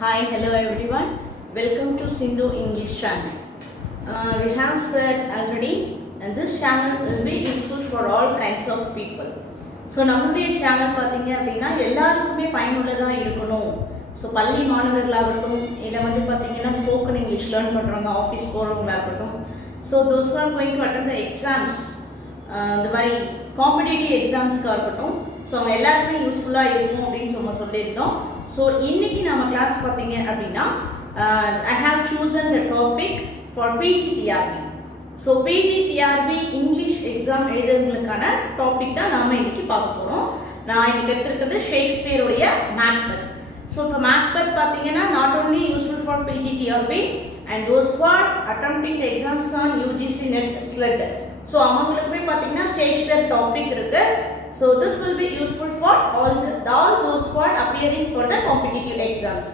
Hi, hello everyone. Welcome to Sindhu English channel. We have said already, and this channel will be useful for all kinds of people. So நம்மளுடைய channel பார்த்தீங்க அப்படின்னா எல்லாருக்குமே பயனுள்ளதாக இருக்கணும். So பள்ளி மாணவர்களாகட்டும், இல்லை பார்த்தீங்கன்னா ஸ்போக்கன் இங்கிலீஷ் லேர்ன் பண்ணுறவங்க, ஆஃபீஸ் போகிறவங்களா இருக்கட்டும். So those are going to attend the exams, இந்த மாதிரி காம்படிட்டிவ் எக்ஸாம்ஸ்க்காக இருக்கட்டும். ஸோ அவங்க எல்லாருக்குமே யூஸ்ஃபுல்லாக இருக்கும் அப்படின்னு சொல்லியிருந்தோம். ஸோ இன்றைக்கி நம்ம கிளாஸ் பார்த்தீங்க அப்படின்னா I have chosen the topic for PGTRB. So PGTRB English exam எழுதுறதுக்கான டாபிக் தான் நாம் இன்றைக்கி பார்க்க போகிறோம். நான் இன்றைக்கி எடுத்துருக்கிறது ஷேக்ஸ்பியருடைய மேக்பெத். ஸோ இப்போ மேக்பெத் பார்த்தீங்கன்னா not only useful for PGTRB and those for attempting the exams on UGC NET SLET. So அவங்களுக்குமே பார்த்தீங்கன்னா ஷேக்ஸ்பியர் டாபிக் இருக்குது. So this will be useful for all those who are appearing for the competitive exams.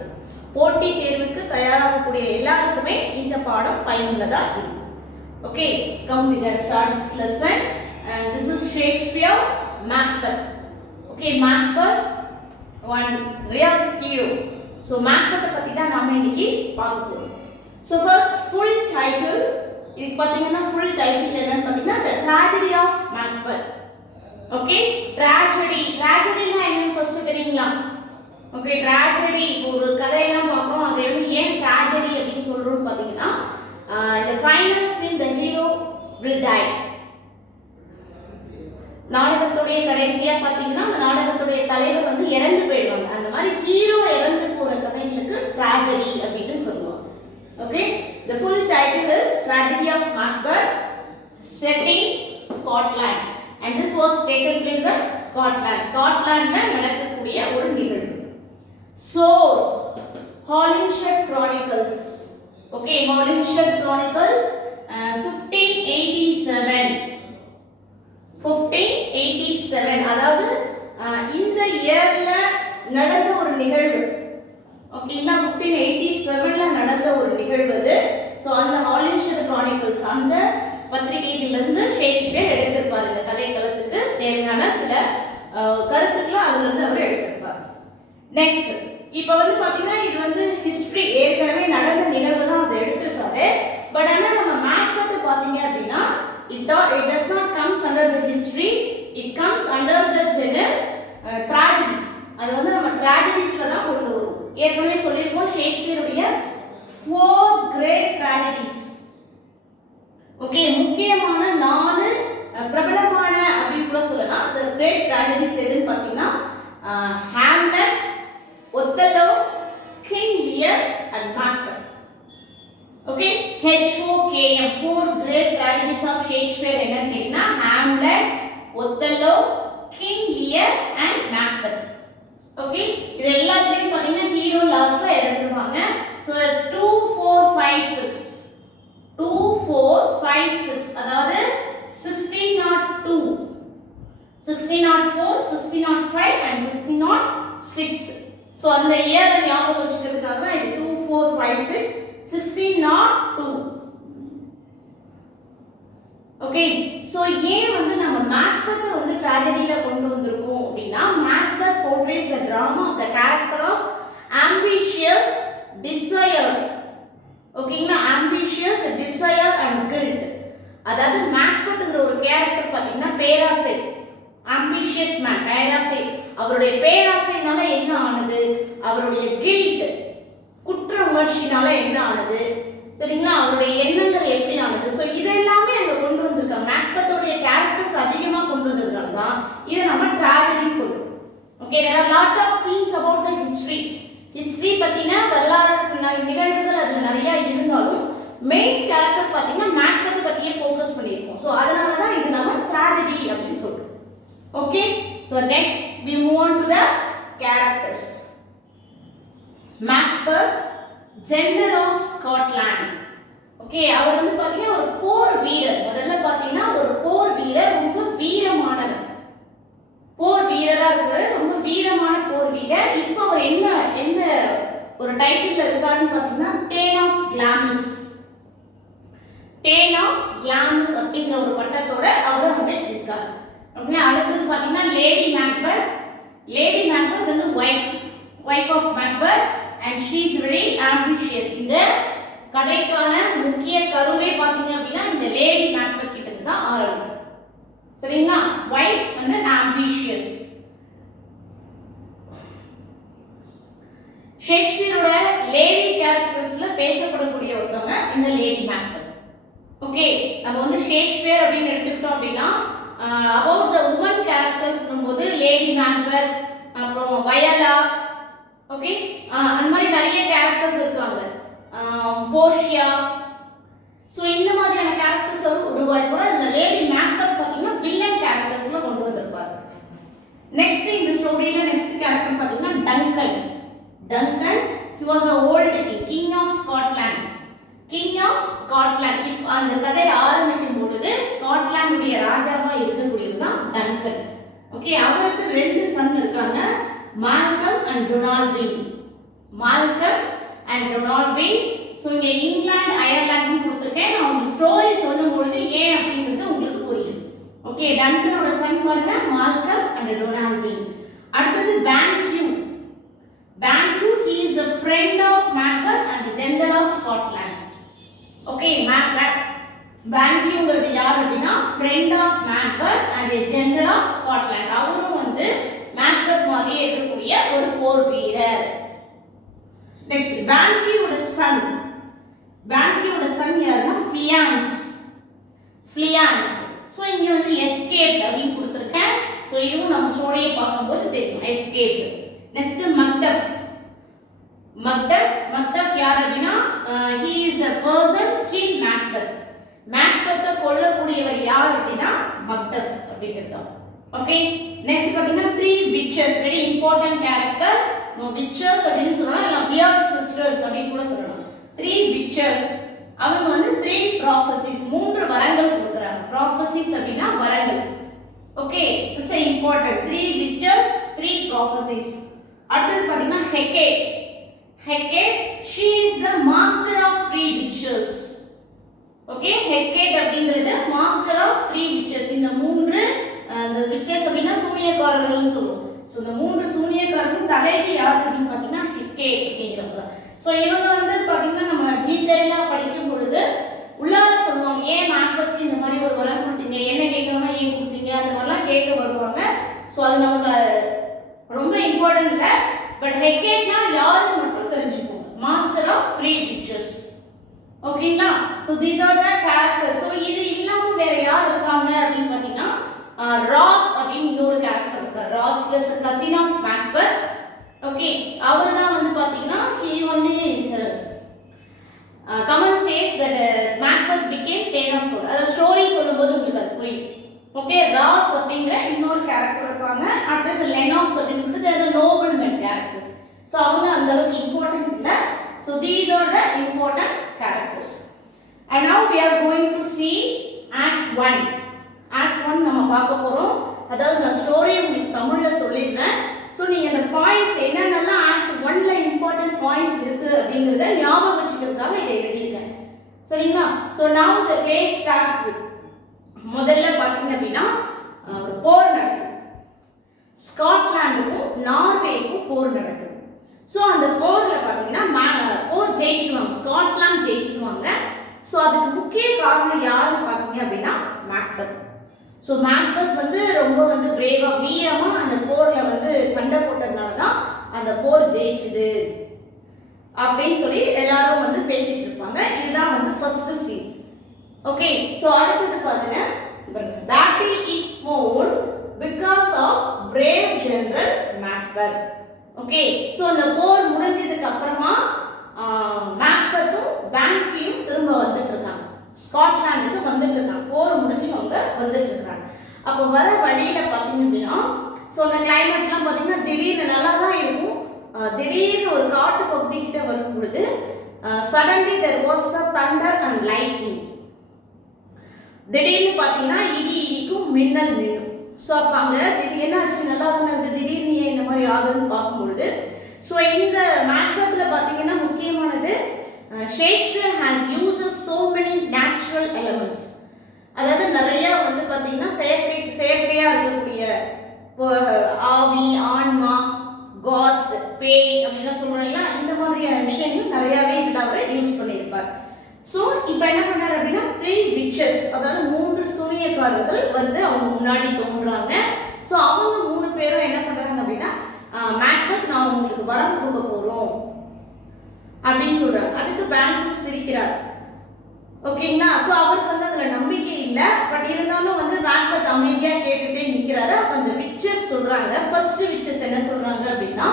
போட்டி தேர்வுக்கு தயாராகக்கூடிய எல்லாருக்குமே இந்த பாடம் பயனுள்ளதா இருக்கும். Okay, come we can start this lesson, and this is Shakespeare Macbeth. Okay, Macbeth, one real hero. So Macbeth பத்தி தான் நாம இன்னைக்கு பார்க்க போறோம். So first full title, இது பாத்தீங்கன்னா full title என்னன்னு பாத்தீங்கன்னா The Tragedy of Macbeth. Okay, tragedy. ட்ராஜடினா என்னன்னு ஃபர்ஸ்ட் தெரியுங்களா? ஓகே, ட்ராஜடி ஒரு கதையெல்லாம் பார்க்குறோம். அது ஏன் ட்ராஜடி அப்படின்னு சொல்றோம்னு பார்த்தீங்கன்னா the final scene the hero will die. நாடகத்துடைய கடைசியா பார்த்தீங்கன்னா அந்த நாடகத்துடைய தலைவர் இறந்து போயிடுவாங்க. அந்த மாதிரி ஹீரோ இறந்து போற கதைகளுக்கு ட்ராஜடி அப்படின்னு சொல்லுவாங்க. Okay, the full title is Tragedy of Macbeth, set in Scotland. And this was taken place at Scotland. Scotlandல நடக்கக்கூடிய ஒரு நிகழ்வு. Source Holinshed Chronicles. Okay, Holinshed Chronicles 1587. 1587 அதாவது இந்த இயர்ல நடந்த ஒரு நிகழ்வு. ஓகேங்களா, 1587ல நடந்த ஒரு நிகழ்வு அது. ஸோ அந்த Holinshed Chronicles அந்த பத்திரிகையிலிருந்து ஷேக்ஸ்பியர் எடுத்திருப்பார். இந்த கதைக்களத்துக்கு தேவையான சில கருத்துக்களை அதுல இருந்து அவர் எடுத்திருப்பார். நெக்ஸ்ட் இப்போ பாத்தீங்கன்னா இது ஹிஸ்டரி, ஏற்கனவே நடந்த நிகழ்வு தான் அதை எடுத்திருக்காரு. பட் ஆனால் நம்ம மேக்பெத்தை பார்த்தீங்க அப்படின்னா it does not comes under the history, it comes under the genre tragedies. அது நம்ம tragediesல தான் கொண்டு வரும். ஏற்கனவே சொல்லியிருக்கோம் ஷேக்ஸ்பியருடைய 4 great tragedies. ஓகே, முக்கியமான 4 பிரபலமான அப்படின்னு கூட சொல்லலாம் the great tragedies எதுன்னு பார்த்தீங்கன்னா Hamlet, Othello, king Lear and Macbeth. Okay, HOKM 4 great tragedies of Shakespeare என்னன்னு கேட்டீங்கன்னா Hamlet, Othello, king Lear and Macbeth. Okay, இது எல்லாத்துலயும் பார்த்தீங்கன்னா ஹீரோ லாஸ்ட்ல இறந்துருவாங்க. ஸோ 2 4 5 6 2 4 5 6 அதாவது 1602, 1604, 1605 and 1606. சோ அந்த இயரை ஞாபகம் வச்சுக்கிறதுக்காக தான் இது 2 4 5 6 1602. ஓகே, சோ ஏன் நம்ம மேக்பெத் ட்ராஜடியில கொண்டு வந்திருக்கோம் அப்படின்னா Macbeth portrays the drama of the character of ambitious desire. ஓகேங்களா, ambitious desire and guilt. அதாவது மேக்பெத்ங்கிற ஒரு கேரக்டர் பார்த்தீங்கன்னா பேராசை, ambitious man, பேராசை. அவருடைய பேராசைனால என்ன ஆனது, அவருடைய கில்ட் குற்ற உணர்ச்சினால என்ன ஆனது, சரிங்களா, அவருடைய எண்ணங்கள் எப்படி ஆனது. ஸோ இதெல்லாமே அங்கே கொண்டு வந்திருக்காங்க. மேக்பெத்தோடைய கேரக்டர்ஸ் அதிகமாக கொண்டு வந்ததுனால தான் இதை நம்ம ட்ராஜடி கொண்டு. Okay, there are lot of scenes about the history. History பார்த்தீங்கன்னா வரலாறு நிகழ்வுகள் அது நிறைய இருந்தாலும் மெயின் கேரக்டர் பார்த்தீங்கன்னா மேக்பெத்தை பற்றியே ஃபோக்கஸ் பண்ணியிருக்கோம். ஸோ அதனால தான் இது நம்ம ட்ராஜடி அப்படின்னு சொல்றோம். Okay, so next we move on to the characters. Macbeth, general of Scotland. Okay, அவர் பார்த்தீங்கன்னா ஒரு போர் வீரர். முதல்ல பார்த்தீங்கன்னா ஒரு போர் வீரர், ரொம்ப வீரமானவர், போர் வீரரா இருக்காரு, ரொம்ப வீரமான போர் வீரர். இப்போ அவர் எந்த ஒரு டைட்டில்ல இருக்காருன்னு பார்த்தீங்கன்னா thane of Glamis. Thane of Glamis அப்படிங்கிற ஒரு பட்டத்தோட அவர் இருக்காரு. ஓகே, அடுத்தது பார்த்தீங்கன்னா lady Macbeth. Lady Macbeth wife of Macbeth and she is very ambitious. இந்த கதைக்கான முக்கிய கருவே பாத்தீங்க அப்படினா இந்த லேடி மேக்பெத் கிட்ட இருந்து தான் ஆரம்பிக்கும். சரிங்களா? wife வந்து ambitious. ஷேக்ஸ்பியரோட லேடி கேரக்டர்ஸ்ல பேசப்படக்கூடிய ஒருத்தவங்க இந்த லேடி மேக்பெத். ஓகே, நம்ம வந்து ஷேக்ஸ்பியர் அப்படின்னு எடுத்துக்கிட்டோம் அப்படின்னா about the woman characters போது லேடி மேக்பெத், அப்புறம் வயலா, ஓகே, அந்த மாதிரி நிறைய கேரக்டர்ஸ் இருக்காங்க, போர்ஷியா. ஸோ இந்த மாதிரியான கேரக்டர்ஸ் உருவாயிருப்பார். இந்த லேடி மேக்பெத் பார்த்தீங்கன்னா வில்லன் கேரக்டர்ஸ்ல கொண்டு வந்திருப்பார். நெக்ஸ்ட் இந்த ஸ்டோரியில நெக்ஸ்ட் கேரக்டர் பார்த்தீங்கன்னா Dungan. Duncan, he was an old king of Scotland. King of Scotland. இப்போ அந்த கதை ஆரம்பிக்கும் பொழுது ஸ்காட்லாந்துடைய ராஜாவா இருக்கக்கூடியது தான் டங்கன். ஓகே, அவருக்கு ரெண்டு சன் இருக்காங்க, Malcolm and Donalbain. Malcolm and Donalbain. So இங்கே இங்கிலாந்து அயர்லாந்து கொடுத்துருக்கேன். நான் உங்களுக்கு ஸ்டோரி சொல்லும் பொழுது ஏன் அப்படிங்கிறது உங்களுக்கு புரியும். ஓகே, டங்கனோட சன் பாருங்க மால்கம் அண்ட் டொனால்ட்வின். அடுத்தது பான்க்யூ. Bantu, he is a friend of Macbeth and the general of Scotland. Okay, Bantuங்கிறது யார் அப்படின்னா friend of Macbeth and the general of Scotland. அவரும் வந்து மேக்பெத் மாதிரியே இருக்கக்கூடிய ஒரு போர் வீரர். நெக்ஸ்ட் பான்கியோட சன். பான்கியோட சன் யாருன்னா ஃபியான்ஸ். ஃபியான்ஸ். ஸோ இங்க வந்து எஸ்கேப் அப்படின்னு கொடுத்துருக்கேன். ஸோ இதுவும் நம்ம ஸ்டோரியை பார்க்கும்போது தெரியும், எஸ்கேப். Next Macduff. மக்டஃப் யார் அப்படின்னா he is the person kill Macbeth. மேக்பெத்தை கொல்லக்கூடியவர் யார் அப்படின்னா மக்டஃப் அப்படிங்கிறது. ஓகே, நெக்ஸ்ட் பாத்தீங்கன்னா three witches. Very important character. Witches அப்படின்னு சொல்லலாம், இல்ல வியர்ட் சிஸ்டர்ஸ் அப்படின்னு கூட சொல்லலாம். Three witches. அவங்க வந்து த்ரீ ப்ராஃபசிஸ், மூன்று வரங்கள் கொடுக்குறாங்க. ப்ராஃபசிஸ் அப்படின்னா வரங்கள். Okay, this is important. Three witches, three prophecies. அடுத்து பாத்தீங்கன்னா Hecate. Hecate, she is the master of three witches. Okay, Hecate அப்படிங்கிறது மாஸ்டர் ஆஃப் த்ரீ விச்சஸ். இந்த மூன்று அந்த விச்சஸ் அப்படின்னா சூனியக்காரர்கள்னு சொல்லுவோம். ஸோ இந்த மூன்று சூனியக்காரர்கள் தலைவி யார் அப்படின்னு பார்த்தீங்கன்னா ஹெகேட் அப்படிங்கிறவங்க தான். ஸோ இவங்க வந்து பார்த்தீங்கன்னா நம்ம டீட்டெயிலாக படிக்கும் பொழுது உள்ளார சொல்லுவாங்க, ஏன் மேக்பெத்துக்கு இந்த மாதிரி ஒரு வரம் கொடுத்தீங்க, என்ன கேட்காம ஏன் கொடுத்தீங்க, அந்த மாதிரிலாம் கேட்க வருவாங்க. ஸோ அது நமக்கு ரொம்ப இம்பார்ட்டன்ட் இல்லை, பட் ஹெகேட்னா யாருன்னு மட்டும் தெரிஞ்சுக்கோங்க. Master of three witches. ஓகேங்களா? So these are the characters. So இது இல்லாமல் வேற யார் இருக்காங்க அப்படின்னு பார்த்தீங்கன்னா ராஸ் அப்படின்னு இன்னொரு கேரக்டர் இருக்கார். Ross is cousin of Macbeth. Okay, அவர் தான் வந்து பார்த்தீங்கன்னா he only common says that Macbeth became Thane of Court. அத ஸ்டோரி சொல்லும்போது உங்களுக்கு அது புரியும். ஓகே, ராஸ் அப்படிங்கிற இன்னொரு கேரக்டர் இருக்காங்க. அடுத்து லெனாக்ஸ் அப்படின்னு சொல்லிட்டு they are the noblemen characters. So அவங்க அந்த அளவுக்கு இம்பார்ட்டன்ட் இல்லை. So these are the important characters. And now we are going to see Act 1. Act 1 நம்ம பார்க்க போறோம். அதாவது நான் ஸ்டோரி உங்களுக்கு தமிழ்ல சொல்லிடுறேன். ஸோ நீங்க அந்த பாயிண்ட்ஸ் என்னென்னலாம் Act 1ல இம்பார்ட்டன்ட் பாயிண்ட்ஸ் இருக்கு அப்படிங்கறத ஞாபகம் வச்சுக்கிறதுக்காக இதை எழுதியிருக்கேன். சரிங்களா? So now the play starts with, முதல்ல பார்த்தீங்க அப்படின்னா ஒரு போர் நடக்குது. ஸ்காட்லாண்டுக்கும் நார்வேக்கும் போர் நடக்குது. ஸோ அந்த போரில் பார்த்தீங்கன்னா போர் ஜெயிச்சிடுவாங்க, ஸ்காட்லாந்து ஜெயிச்சிடுவாங்க. ஸோ அதுக்கு முக்கிய காரணம் யாருன்னு பார்த்தீங்க அப்படின்னா மேக்பெத். ஸோ மேக்பெத் வந்து ரொம்ப வந்து பிரேவாக வீரமாக அந்த போரில் வந்து சண்டை போட்டதுனால தான் அந்த போர் ஜெயிச்சுது அப்படின்னு சொல்லி எல்லாரும் வந்து பேசிட்டு இருப்பாங்க. இதுதான் வந்து ஃபர்ஸ்ட் சீன். ஓகே, ஸோ அடுத்தது பாருங்க, battle is won because of brave general Macbeth. Okay, so அந்த போர் முடிஞ்சதுக்கு அப்புறமா மேக்பெத்தும் பான்கியும் திரும்ப வந்துட்டு இருக்காங்க, ஸ்காட்லாண்டுக்கு வந்துட்டு இருக்காங்க. போர் முடிஞ்சவங்க வந்துட்டு இருக்காங்க. அப்போ வர வழியில பார்த்தீங்க அப்படின்னா, ஸோ அந்த கிளைமேட்லாம் பார்த்தீங்கன்னா திடீர்னு நல்லா தான் இருக்கும். திடீர்னு ஒரு காட்டு பகுதி கிட்ட வரும் பொழுது suddenly there was a thunder and lightning. திடீர்னு பார்த்தீங்கன்னா இடி இடிக்கும், மின்னல் மின்னும். ஸோ அப்போ அங்கே என்ன ஆச்சு, நல்லா தானே இருக்குது, திடீர்னு ஏன் இந்த மாதிரி ஆகுதுன்னு பார்க்கும்பொழுது, ஸோ இந்த மேக்பெத்தில் பார்த்தீங்கன்னா முக்கியமானது Shakespeare has uses so many natural elements. அதாவது நிறைய வந்து பார்த்தீங்கன்னா செயற்கையாக இருக்கக்கூடிய ஆவி, ஆன்மா, காஸ்ட், பேய் அப்படின்லாம் சொல்கிறாங்களா, இந்த மாதிரி நிறையவே இதில் அவர் யூஸ் பண்ணியிருப்பார். ஸோ இப்போ என்ன பண்ணார் அப்படின்னா 3 witches, அதாவது 3 சூனியக்காரர்கள் வந்து அவங்க முன்னாடி தோன்றாங்க. ஸோ அவங்க 3 பேரும் என்ன பண்ணுறாங்க அப்படின்னா மேக்பெத் நான் உங்களுக்கு வரம் கொடுக்க போகிறோம் அப்படின்னு சொல்கிறாங்க. அதுக்கு பேங்க்ரூட் சிரிக்கிறார். ஓகேங்களா? ஸோ அவருக்கு வந்து அதில் நம்பிக்கை இல்லை. பட் இருந்தாலும் வந்து மேக்பெத் அமைதியாக கேட்டுகிட்டே நிற்கிறாரு. அப்போ அந்த விச்சஸ் சொல்கிறாங்க. ஃபர்ஸ்ட் விச்சஸ் என்ன சொல்கிறாங்க அப்படின்னா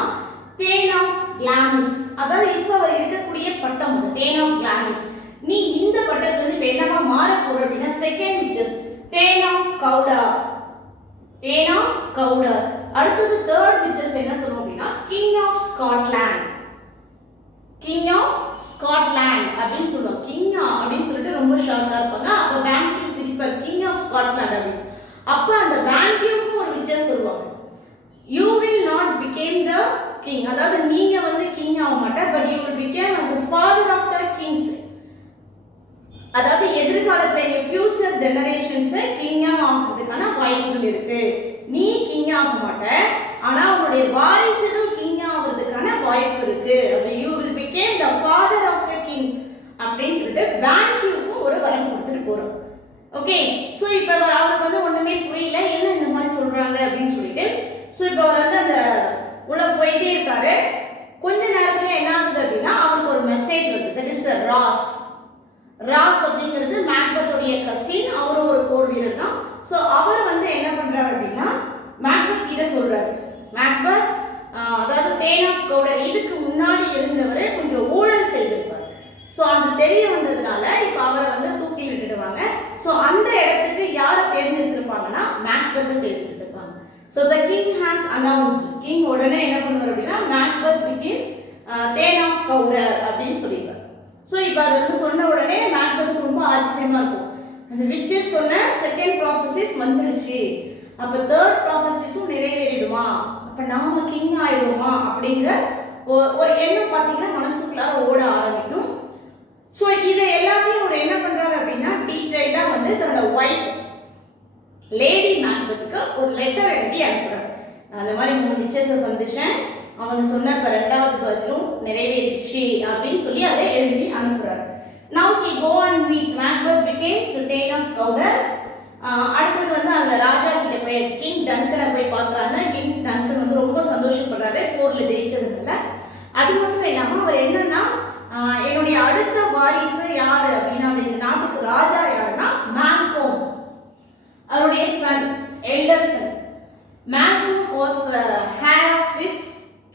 தேன் ஆஃப் கிளாமிஸ், அதாவது இப்போ அவர் இருக்கக்கூடிய பட்டம் அது தேன் ஆஃப் கிளாமிஸ். நீ இந்த பட்டத்துல இருந்து இப்போ என்னவா மாற போற அப்படின்னா second witches thane of Cawdor, thane of Cawdor. அடுத்தது தேர்ட் விச்சஸ் என்ன சொல்றோம் அப்படின்னா king of Scotland, king of Scotland அப்படின்னு சொல்லுவோம். கிங்கா அப்படின்னு சொல்லிட்டு ரொம்ப ஷாக்கா இருப்பாங்க. அப்போ பேங்க்யூ சிரிப்பார் கிங் ஆஃப் ஸ்காட்லாண்ட் அப்படின்னு. அப்போ அந்த பேங்க்யூக்கும் ஒரு விச்சஸ் சொல்லுவாங்க you will not become the king, அதாவது நீங்க வந்து கிங் ஆக மாட்டே, but you will become as the father of the kings, அதாவது எதிர்காலத்துல எங்க ஃபியூச்சர் ஜெனரேஷன்ஸ் கிங்கா ஆகிறதுக்கான வாய்ப்புகள் இருக்கு. நீ கிங் ஆக மாட்ட, ஆனா உன்னுடைய வாரிசுகள் கிங் ஆகிறதுக்கான வாய்ப்பு இருக்கு. அப்படி you will become the father of the king அப்படின்னு சொல்லிட்டு பேங்க்யூக்கும் ஒரு வரம் கொடுத்துட்டு போறோம். ஓகே, ஸோ இப்போ அவருக்கு வந்து ஒண்ணுமே புரியல, என்ன இந்த மாதிரி சொல்றாங்க அப்படின்னு சொல்லிட்டு. ஸோ இப்போ அவர் வந்து அந்த உள்ள போயிட்டே இருக்காரு. கொஞ்ச நேரத்துல என்ன ஆகுது அப்படின்னா அவருக்கு ஒரு மெசேஜ் வருது. தட் இஸ் த ராஸ். ராஸ் அப்படிங்கிறது மேக்பெத்துடைய கசின், அவரும் ஒரு போர் வீரர் தான். ஸோ அவர் வந்து என்ன பண்றாரு அப்படின்னா மேக்பெத் கிட்ட சொல்றாரு. மேக்பெத் அதாவது தேன் ஆஃப் கவுடர் இதுக்கு முன்னாடி இருந்தவர் கொஞ்சம் ஊழல் செய்திருப்பார். ஸோ அது தெரிய வந்ததுனால இப்போ அவரை வந்து தூக்கில் இட்டுடுவாங்க. ஸோ அந்த இடத்துக்கு யாரை தேர்ந்தெடுத்திருப்பாங்கன்னா மேக்பெத்தை தேர்ந்தெடுத்திருப்பாங்க. So the king has announced, king உடனே என்ன பண்ணுவார் அப்படின்னா Macbeth begins thane of Cawdor அப்படின்னு சொல்லியிருப்பார். ஸோ இப்போ அதை வந்து சொன்ன உடனே மேக்பெத்துக்கு ரொம்ப ஆச்சரியமா இருக்கும். அந்த விச்சஸ் சொன்ன செகண்ட் ப்ராஃபசிஸ் வந்துருச்சு, அப்போ தேர்ட் ப்ராஃபசிஸும் நிறைவேறிடுமா, அப்போ நாம கிங் ஆயிடுவோமா அப்படிங்கிற ஒரு எண்ணம் பார்த்தீங்கன்னா மனசுக்குள்ளார ஓட ஆரம்பிக்கும். ஸோ இதை எல்லாத்தையும் அவர் என்ன பண்றாரு அப்படின்னா டீட்டெயிலாக வந்து தன்னோட ஒய்ஃப் லேடி மேக்பெத்துக்கு ஒரு லெட்டர் எழுதி அனுப்புறாரு. அந்த மாதிரி 3 விச்சஸை சந்திச்சேன், அவங்க சொன்ன ரெண்டாவது பதிலும் நிறைவேறிச்சு அப்படின்னு சொல்லி அதை எழுதி அனுப்புறாரு. Now he go and meet Macbeth becomes the Thane of Cawdor. அடுத்தது வந்து அந்த ராஜா கிட்ட போய் கிங் டன்கனை போய் பார்க்குறாங்க. கிங் டன்கன் வந்து ரொம்ப சந்தோஷப்படுறாரு போர்ல ஜெயிச்சதுனால. அது மட்டும் இல்லாமல் அவர் என்னன்னா என்னுடைய அடுத்த வாரிசு யாரு அப்படின்னா இந்த நாட்டுக்கு ராஜா யாருன்னா மால்கோம், அவருடைய son, elder son. Malcolm was heir of his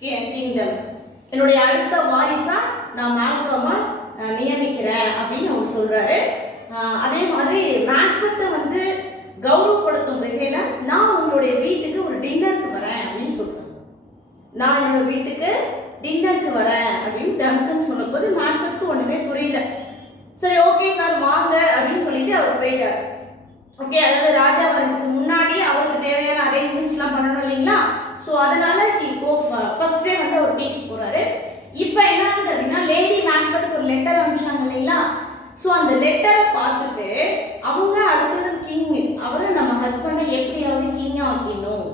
kingdom. என்னுடைய அடுத்த வாரிசா நான் மால்கோமை நியமிக்கிறேன் அப்படின்னு அவர் சொல்றாரு. அதே மாதிரி மேக்பெத்தை வந்து கௌரவப்படுத்தும் வகையில நான் உங்களுடைய வீட்டுக்கு ஒரு டின்னருக்கு வரேன் அப்படின்னு சொல்றேன். நான் என்னோட வீட்டுக்கு டின்னருக்கு வரேன் அப்படின்னு டன்கன் சொன்னபோது மேக்பெத்துக்கு ஒண்ணுமே புரியல. சரி ஓகே சார் வாங்க அப்படின்னு சொல்லிட்டு அவர் போயிட்டார். ஓகே, அதாவது ராஜா வரதுக்கு முன்னாடி அவருக்கு தேவையான அரேஞ்ச்மெண்ட்ஸ்லாம் பண்ணணும் இல்லைங்களா? ஸோ அதனால ஃபர்ஸ்ட் டே வந்து அவர் வீட்டுக்கு போறாரு. இப்போ என்ன ஆகுது அப்படின்னா லேடி மேக்பெத்துக்கு ஒரு லெட்டர் அனுப்பிச்சாங்க இல்லைங்களா? ஸோ அந்த லெட்டரை பார்த்துட்டு அவங்க அடுத்தது கிங், அவரை நம்ம ஹஸ்பண்டை எப்படியாவது கிங் ஆக்கிடணும்.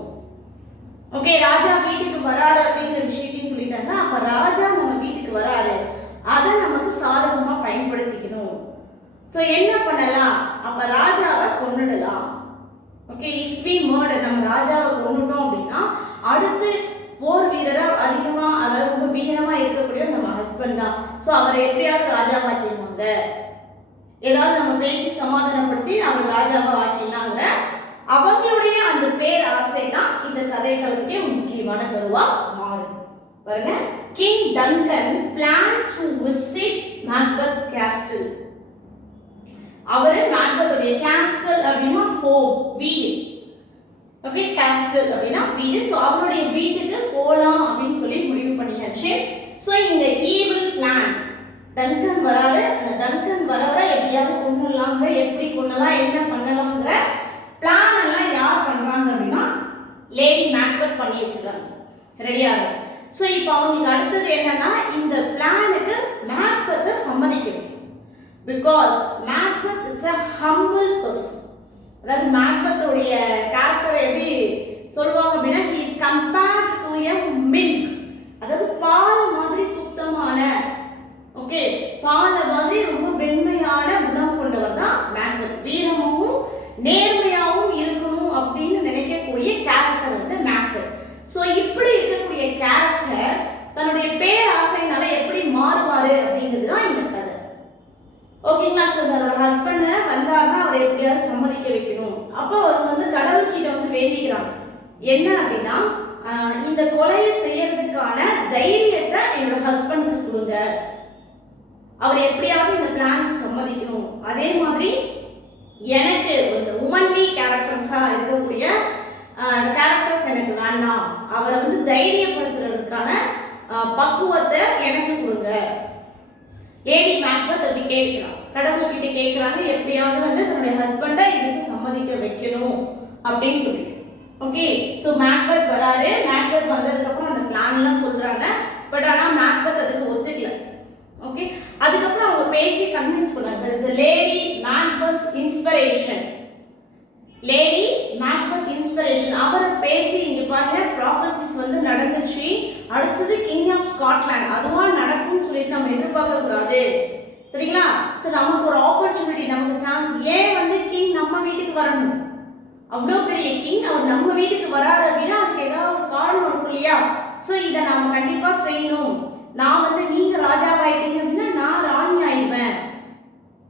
ஓகே, ராஜா வீட்டுக்கு வராரு அப்படிங்கிற விஷயத்தையும் சொல்லிட்டாங்க. அப்போ ராஜா நம்ம வீட்டுக்கு வராரு, அதை நமக்கு சாதகமாக பயன்படுத்திக்கணும். ஸோ என்ன பண்ணலாம், அப்போ ராஜாவை கொன்னுடலாம். ஓகே, இஃப் வி மர்டர், நம்ம ராஜாவை கொன்னுட்டோம் அப்படின்னா அடுத்து போர் வீரராக அதிகமாக அதாவது ரொம்ப வீரமாக இருக்கக்கூடிய நம்ம ஹஸ்பண்ட் தான். ஸோ அவரை எப்படியாவது ராஜாவை ஆக்கிடுவாங்க, ஏதாவது நம்ம பேசி சமாதானப்படுத்தி அவர் ராஜாவை ஆக்கிடலாங்கிற அவங்களுடைய அந்த பேர் ஆசை தான் இந்த கதைகளுக்கே முக்கியமான கருவா மாறும். பாருங்க, king Duncan plans to visit Macbeth castle. அவரு மேக்பெத்துடைய கேஸ்டில் அப்படின்னா ஹோம், வீடு. ஓகே, கேஸ்டில் அப்படின்னா வீடு. ஸோ அவருடைய வீட்டுக்கு போகலாம் அப்படின்னு சொல்லி முடிவு பண்ணியாச்சு. ஸோ இந்த ஈவில் பிளான், டன்கன் வராரு, அந்த டன்கன் வரவரை எப்படியாவது கொண்டுலாங்க, எப்படி கொள்ளலாம், என்ன பண்ணலாங்கிற பிளான் எல்லாம் யார் பண்றாங்க அப்படின்னா லேடி மேக்பெத் பண்ணி வச்சிருக்காங்க, ரெடியாக. ஸோ இப்போ அவங்களுக்கு அடுத்தது என்னன்னா இந்த பிளானுக்கு மேக்பெத்தை சம்மதிக்கணும். Because Macbeth is a humble person. அதாவது மேக்பெத்துடைய கேரக்டரை எப்படி சொல்லுவாங்க அப்படின்னா he is compared to a milk, அதாவது பால் மாதிரி சுத்தமான ஓகேங்களா? ஸோ தன்னோட ஹஸ்பண்ட் வந்தாருன்னா அவரை எப்படியாவது சம்மதிக்க வைக்கணும். அப்போ அவர் வந்து கடவுள்கிட்ட வந்து வேண்டிக்கிறாங்க. என்ன அப்படின்னா, இந்த கொலையை செய்யறதுக்கான தைரியத்தை என்னோட ஹஸ்பண்டுக்கு கொடுங்க, அவர் எப்படியாவது இந்த பிளானுக்கு சம்மதிக்கணும். அதே மாதிரி எனக்கு ஒரு உமன்லி கேரக்டர்ஸாக இருக்கக்கூடிய கேரக்டர்ஸ் எனக்கு வேண்டாம், அவரை வந்து தைரியப்படுத்துறதுக்கான பக்குவத்தை எனக்கு கொடுங்க. லேடி மேக்பெத் அப்படி கேட்கிறான், கடவுள்கிட்ட கேட்குறாங்க, எப்படியாவது வந்து தன்னுடைய ஹஸ்பண்டை இதுக்கு சம்மதிக்க வைக்கணும் அப்படின்னு சொல்லி. ஓகே, ஸோ மேக்பெத் வராரு. மேக்பெத் வந்ததுக்கப்புறம் அந்த பிளான்லாம் சொல்கிறாங்க. பட் ஆனால் மேக்பெத் அதுக்கு ஒத்துக்கல. ஓகே, அதுக்கப்புறம் அவங்க பேசி கன்வின்ஸ் பண்ணாங்க. Lady Macbeth inspiration, lady Macbeth inspiration அவரை பேசி இங்கே பாருங்க ப்ராஃபசிஸ் வந்து நடந்துச்சு. அடுத்தது கிங் ஆஃப் ஸ்காட்லாண்ட் அதுவா நடக்கும்னு சொல்லிட்டு நம்ம எதிர்பார்க்க கூடாது. சரிங்களா? ஸோ நமக்கு ஒரு ஆப்பர்ச்சுனிட்டி, நமக்கு சான்ஸ். ஏன் வந்து கிங் நம்ம வீட்டுக்கு வரணும்? அவ்வளோ பெரிய கிங் அவர் நம்ம வீட்டுக்கு வராரு அப்படின்னா அதுக்கு ஏதாவது ஒரு காரணம் இருக்கும் இல்லையா? ஸோ இதை நாம கண்டிப்பாக செய்யணும். நான் வந்து நீங்க ராஜாவாயிட்டீங்க அப்படின்னா நான் ராணி ஆயிடுவேன்.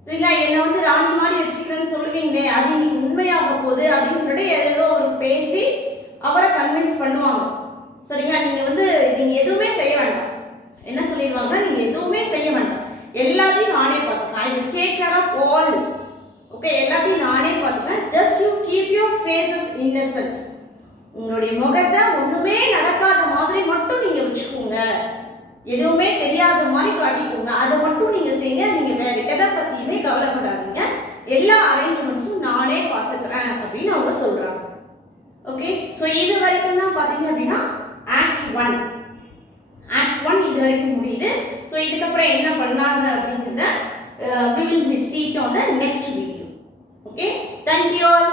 சரிங்களா? என்னை வந்து ராணி மாதிரி வச்சுக்கிறேன்னு சொல்லுவீங்களே, அது இன்னைக்கு உண்மையாக போகுது அப்படின்னு சொல்லிட்டு ஏதோ ஒரு பேசி அவரை கன்வின்ஸ் பண்ணுவாங்க. சரிங்களா? நீங்க எதுவுமே செய்ய வேண்டாம். என்ன சொல்லிடுவாங்கன்னா, நீங்க எதுவுமே செய்ய வேண்டாம், எல்லாத்தையும் நானே பார்த்துக்கிறேன். I will take care of all. Okay, எல்லாத்தையும் நானே பார்த்துக்கிறேன். Just you keep your faces innocent. உங்களுடைய முகத்தை ஒண்ணுமே நடக்காத மாதிரி மட்டும் நீங்க வச்சுக்கோங்க, எதுவுமே தெரியாத மாதிரி காட்டிக்கோங்க. அதை மட்டும் நீங்க செய்யுங்க. நீங்க வேற எதை பத்தியுமே கவலைப்படாதீங்க, எல்லா அரேஞ்ச்மெண்ட்ஸும் நானே பார்த்துக்கிறேன் அப்படின்னு அவங்க சொல்றாங்க. ஓகே, ஸோ இது வரைக்கும் தான் பார்த்தீங்க அப்படின்னா ஆக்ட் 1 இது வரைக்கும் முடியுது. ஸோ இதுக்கப்புறம் என்ன பண்ணாங்க அப்படிங்கிறத we will see it on the next video. Okay, thank you all.